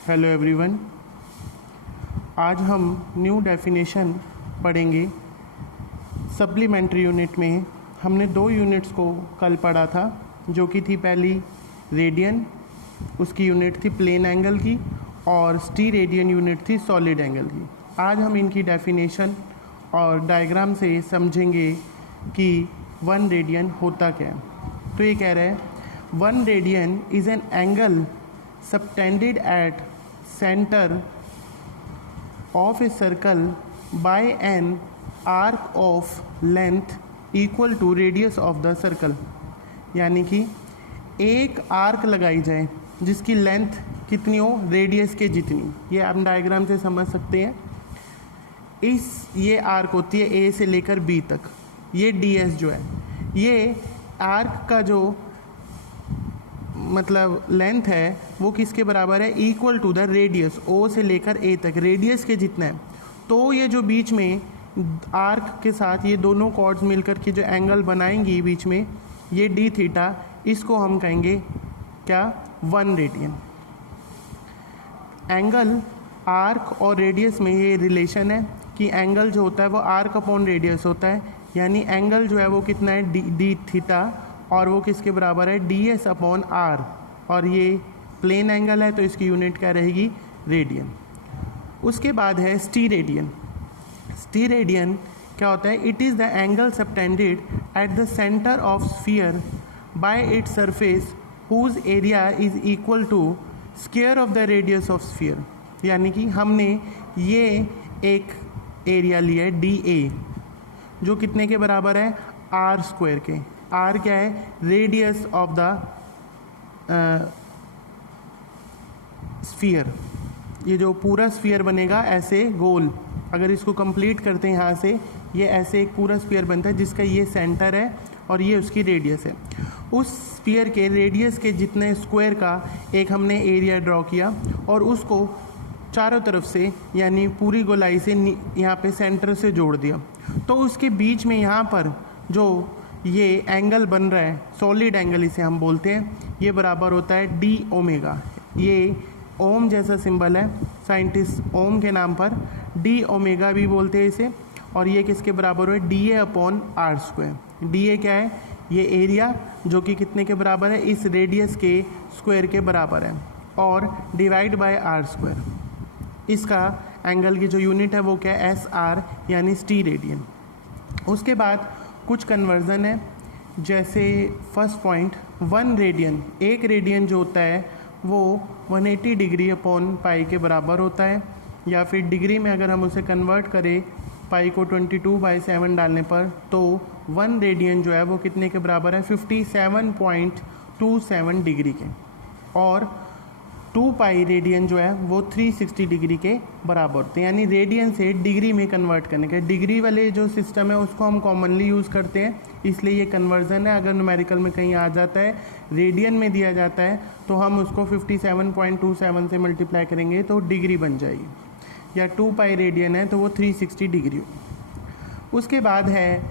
Hello everyone. आज हम new definition पढ़ेंगे। सप्लीमेंट्री यूनिट में हमने दो यूनिट्स को कल पढ़ा था, जो कि थी पहली रेडियन, उसकी यूनिट थी प्लेन एंगल की, और स्टीरेडियन यूनिट थी सॉलिड एंगल की। आज हम इनकी डेफिनेशन और डायग्राम से समझेंगे कि 1 रेडियन होता क्या है। तो ये कह रहा है 1 radian is an angle subtended at center of a circle by an arc of length equal to radius of the circle। यानी कि एक आर्क लगाई जाए जिसकी लेंथ कितनी हो, रेडियस के जितनी। ये हम डायग्राम से समझ सकते हैं। ये आर्क होती है ए से लेकर बी तक। ये ds जो है, ये आर्क का जो मतलब लेंथ है वो किसके बराबर है, इक्वल टू द रेडियस, ओ से लेकर ए तक रेडियस के जितना है। तो ये जो बीच में आर्क के साथ ये दोनों कॉर्ड्स मिलकर के जो एंगल बनाएंगी बीच में, ये डी थीटा, इसको हम कहेंगे क्या, 1 रेडियन। एंगल आर्क और रेडियस में ये रिलेशन है कि एंगल जो होता है वो आर्क अपॉन रेडियस होता है, यानी एंगल जो है वो कितना है, डी थीटा, और वो किसके बराबर है, ds अपॉन आर। और ये प्लेन एंगल है तो इसकी यूनिट क्या रहेगी, रेडियन। उसके बाद है स्टीरेडियन। स्टीरेडियन क्या होता है, it is the angle subtended at the centre of sphere by its surface whose area is equal to square of the radius of sphere. यानी कि हमने ये एक एरिया लिया है DA, जो कितने के बराबर है, आर स्क्वायर के। आर क्या है, रेडियस ऑफ द स्फीयर। ये जो पूरा स्फीयर बनेगा ऐसे गोल, अगर इसको कंप्लीट करते हैं यहाँ से, ये ऐसे एक पूरा स्फीयर बनता है जिसका ये सेंटर है और ये उसकी रेडियस है। उस स्फीयर के रेडियस के जितने स्क्वायर का एक हमने एरिया ड्रॉ किया और उसको चारों तरफ से यानी पूरी गोलाई से यहाँ पे सेंटर से जोड़ दिया। तो उसके बीच में यहाँ पर जो ये एंगल बन रहा है, सॉलिड एंगल इसे हम बोलते हैं, ये बराबर होता है डी ओमेगा। ये ओम जैसा सिंबल है, साइंटिस्ट ओम के नाम पर डी ओमेगा भी बोलते हैं इसे। और ये किसके बराबर है, DA upon R square. DA क्या है, ये एरिया जो कि कितने के बराबर है, इस रेडियस के स्क्वायर के बराबर है, और डिवाइड बाय आर स्क्वायर। इसका एंगल की जो यूनिट है वो क्या है, SR, यानी स्टीरेडियन। उसके बाद कुछ कन्वर्जन है, जैसे फर्स्ट पॉइंट 1 रेडियन, एक रेडियन जो होता है वो 180 डिग्री अपॉन पाई के बराबर होता है, या फिर डिग्री में अगर हम उसे कन्वर्ट करें पाई को 22/7 डालने पर, तो 1 रेडियन जो है वो कितने के बराबर है, 57.27 डिग्री के। और 2 पाई रेडियन जो है वो 360 डिग्री के बराबर होते हैं। यानी रेडियन से डिग्री में कन्वर्ट करने का, डिग्री वाले जो सिस्टम है उसको हम कॉमनली यूज़ करते हैं, इसलिए ये कन्वर्जन है। अगर न्यूमेरिकल में कहीं आ जाता है, रेडियन में दिया जाता है, तो हम उसको 57.27 से मल्टीप्लाई करेंगे तो डिग्री बन जाएगी, या 2 पाई रेडियन है तो वो 360 डिग्री हो। उसके बाद है,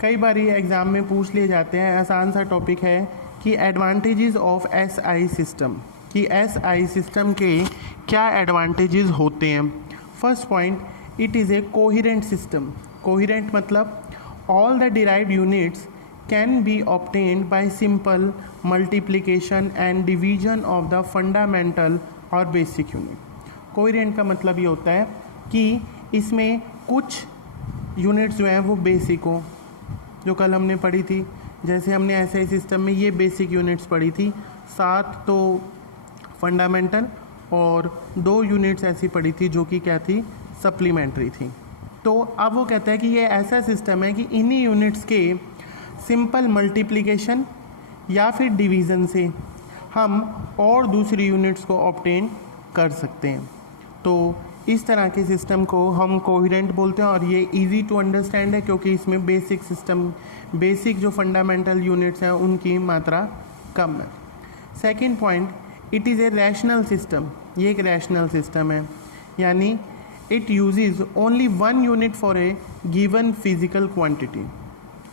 कई बार ये एग्ज़ाम में पूछ लिए जाते हैं, आसान सा टॉपिक है कि एडवांटेजेस ऑफ SI सिस्टम, कि SI सिस्टम के क्या एडवांटेजेस होते हैं। First point, it is a coherent system. Coherent मतलब all the derived units can be obtained by simple multiplication and division of the fundamental और basic unit. Coherent का मतलब ये होता है कि इसमें कुछ यूनिट्स जो हैं वो बेसिक हो, जो कल हमने पढ़ी थी। जैसे हमने SI सिस्टम में ये बेसिक यूनिट्स पढ़ी थी, 7 तो फंडामेंटल और 2 यूनिट्स ऐसी पढ़ी थी जो कि क्या थी, सप्लीमेंट्री थी। तो अब वो कहता है कि ये ऐसा सिस्टम है कि इन्हीं यूनिट्स के सिंपल मल्टीप्लिकेशन या फिर डिवीज़न से हम और दूसरी यूनिट्स को ऑब्टेन कर सकते हैं। तो इस तरह के सिस्टम को हम कोहेरेंट बोलते हैं, और ये इजी टू अंडरस्टैंड है क्योंकि इसमें बेसिक जो फंडामेंटल यूनिट्स हैं उनकी मात्रा कम है। Second point, it is a rational system. ये एक रैशनल सिस्टम है, यानी it uses only 1 unit for a given physical quantity.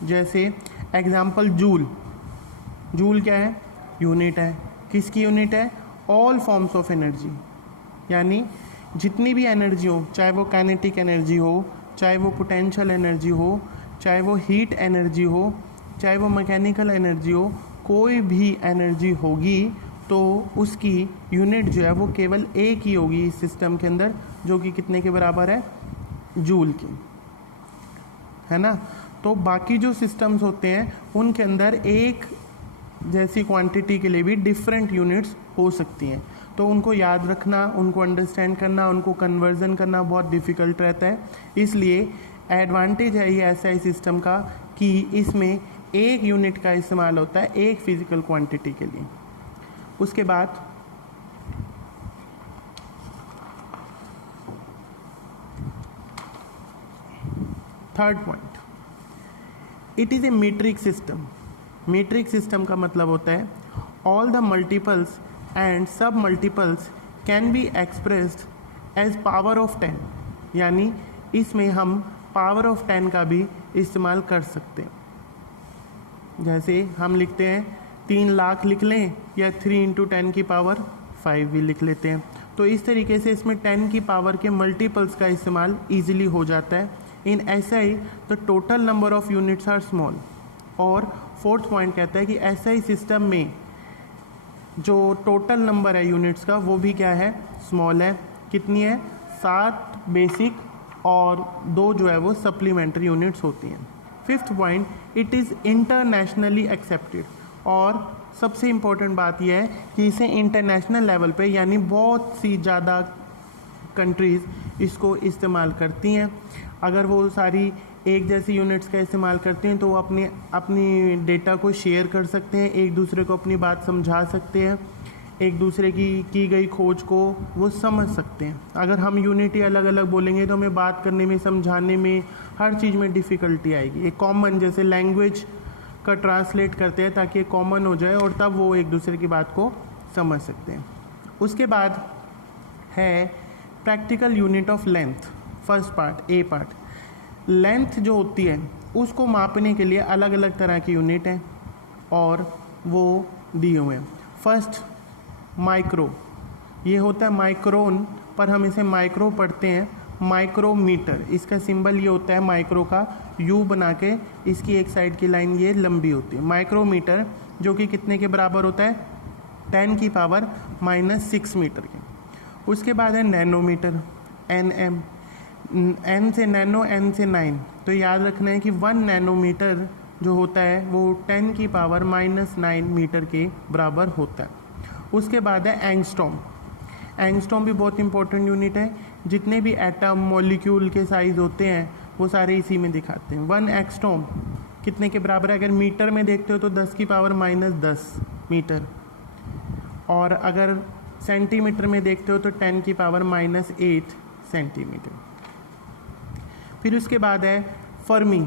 जैसे एग्जांपल जूल। जूल क्या है, यूनिट है, किसकी यूनिट है, ऑल फॉर्म्स ऑफ एनर्जी, यानी जितनी भी एनर्जी हो, चाहे वो काइनेटिक एनर्जी हो, चाहे वो पोटेंशियल एनर्जी हो, चाहे वो हीट एनर्जी हो, चाहे वो मैकेनिकल एनर्जी हो, कोई भी एनर्जी होगी तो उसकी यूनिट जो है वो केवल एक ही होगी इस सिस्टम के अंदर, जो कि कितने के बराबर है, जूल की, है ना। तो बाकी जो सिस्टम्स होते हैं उनके अंदर एक जैसी क्वांटिटी के लिए भी डिफरेंट यूनिट्स हो सकती हैं, तो उनको याद रखना, उनको अंडरस्टैंड करना, उनको कन्वर्जन करना बहुत डिफ़िकल्ट रहता है। इसलिए एडवांटेज है ये SI सिस्टम का कि इसमें एक यूनिट का इस्तेमाल होता है एक फिजिकल क्वांटिटी के लिए। उसके बाद third point, it is a metric system. Metric system का मतलब होता है all the multiples and sub multiples can be expressed as power of 10, यानी इसमें हम पावर ऑफ 10 का भी इस्तेमाल कर सकते हैं। जैसे हम लिखते हैं 3 लाख लिख लें, या 3 × 10 की पावर 5 भी लिख लेते हैं। तो इस तरीके से इसमें 10 की पावर के मल्टीपल्स का इस्तेमाल ईजिली हो जाता है। In SI the total number of units are small. और फोर्थ पॉइंट कहता है कि SI सिस्टम में जो टोटल नंबर है यूनिट्स का वो भी क्या है, स्मॉल है। कितनी है, 7 बेसिक और 2 जो है वो सप्लीमेंट्री यूनिट्स होती हैं। Fifth point, it is internationally accepted. और सबसे इम्पोर्टेंट बात यह है कि इसे इंटरनेशनल लेवल पे, यानी बहुत सी ज़्यादा कंट्रीज़ इसको इस्तेमाल करती हैं। अगर वो सारी एक जैसी यूनिट्स का इस्तेमाल करते हैं तो वो अपनी डेटा को शेयर कर सकते हैं, एक दूसरे को अपनी बात समझा सकते हैं, एक दूसरे की गई खोज को वो समझ सकते हैं। अगर हम यूनिटी अलग अलग बोलेंगे तो हमें बात करने में, समझाने में, हर चीज़ में डिफ़िकल्टी आएगी। एक कॉमन, जैसे लैंग्वेज का ट्रांसलेट करते हैं ताकि कॉमन हो जाए और तब वो एक दूसरे की बात को समझ सकते हैं। उसके बाद है practical unit of length. First part, A part, length जो होती है उसको मापने के लिए अलग अलग तरह की यूनिट हैं और वो दिए हुए हैं। फर्स्ट माइक्रो, ये होता है माइक्रोन, पर हम इसे माइक्रो पढ़ते हैं। माइक्रोमीटर, इसका सिंबल ये होता है माइक्रो का, यू बना के इसकी एक साइड की लाइन ये लंबी होती है। माइक्रोमीटर जो कि कितने के बराबर होता है, 10 की पावर -6 मीटर के। उसके बाद है नैनोमीटर, NM, N से नैनो, N से 9। तो याद रखना है कि 1 नैनोमीटर जो होता है वो 10 की पावर -9 मीटर के बराबर होता है। उसके बाद है एंगस्ट्रॉम। एंगस्ट्रॉम भी बहुत इंपॉर्टेंट यूनिट है। जितने भी एटम, मॉलिक्यूल के साइज होते हैं वो सारे इसी में दिखाते हैं। 1 एंगस्ट्रॉम कितने के बराबर है, अगर मीटर में देखते हो तो 10 की पावर -10 मीटर, और अगर सेंटीमीटर में देखते हो तो 10 की पावर -8 सेंटीमीटर। फिर उसके बाद है फर्मी।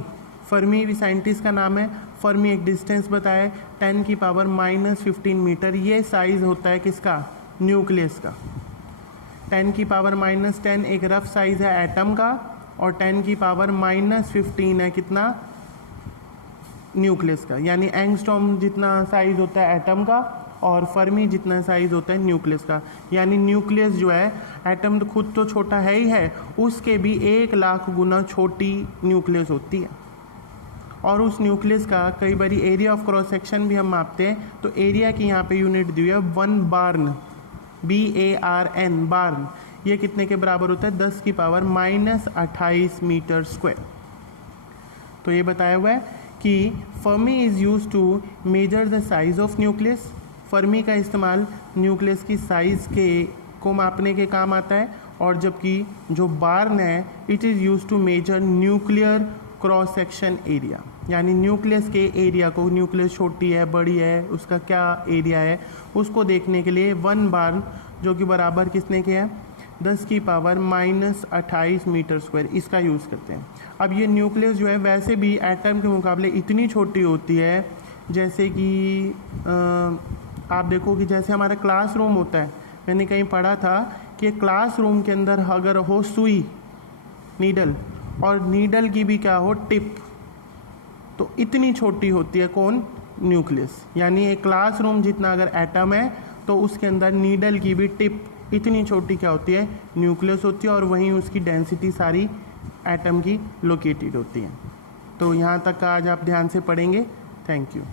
फर्मी भी साइंटिस्ट का नाम है। फर्मी एक डिस्टेंस बताया 10 की पावर -15 मीटर। ये साइज़ होता है किसका, न्यूक्लियस का। 10 की पावर -10 एक रफ साइज़ है एटम का, और 10 की पावर -15 है कितना, न्यूक्लियस का। यानी एंगस्ट्रॉम जितना साइज़ होता है एटम का और फर्मी जितना साइज़ होता है न्यूक्लियस का। यानी न्यूक्लियस जो है, एटम तो खुद तो छोटा है ही है, उसके भी 1 लाख गुना छोटी न्यूक्लियस होती है। और उस न्यूक्लियस का कई बार एरिया ऑफ क्रॉस सेक्शन भी हम मापते हैं। तो एरिया की यहाँ पे यूनिट दी हुई है 1 बार्न, BARN, बार्न। ये कितने के बराबर होता है, 10 की पावर -28 मीटर स्क्वायर। तो ये बताया हुआ है कि fermi is use to measure the size of nucleus. Fermi का इस्तेमाल न्यूक्लियस की साइज़ को मापने के काम आता है। और जबकि जो बार्न है, it is use to measure nuclear cross section area, यानी न्यूक्लियस के एरिया को, न्यूक्लियस छोटी है, बड़ी है, उसका क्या एरिया है, उसको देखने के लिए 1 बार्न जो कि बराबर कितने के है, 10 की पावर -28 मीटर स्क्वायर, इसका यूज़ करते हैं। अब ये न्यूक्लियस जो है वैसे भी एटम के मुकाबले इतनी छोटी होती है, जैसे कि आप देखो कि जैसे हमारा क्लासरूम होता है, मैंने कहीं पढ़ा था कि क्लासरूम के अंदर अगर हो सुई, नीडल, और नीडल की भी क्या हो, टिप, तो इतनी छोटी होती है कौन, न्यूक्लियस। यानी एक क्लासरूम जितना अगर एटम है तो उसके अंदर नीडल की भी टिप इतनी छोटी क्या होती है, न्यूक्लियस होती है, और वहीं उसकी डेंसिटी सारी एटम की लोकेटेड होती है। तो यहाँ तक का आज आप ध्यान से पढ़ेंगे। Thank you.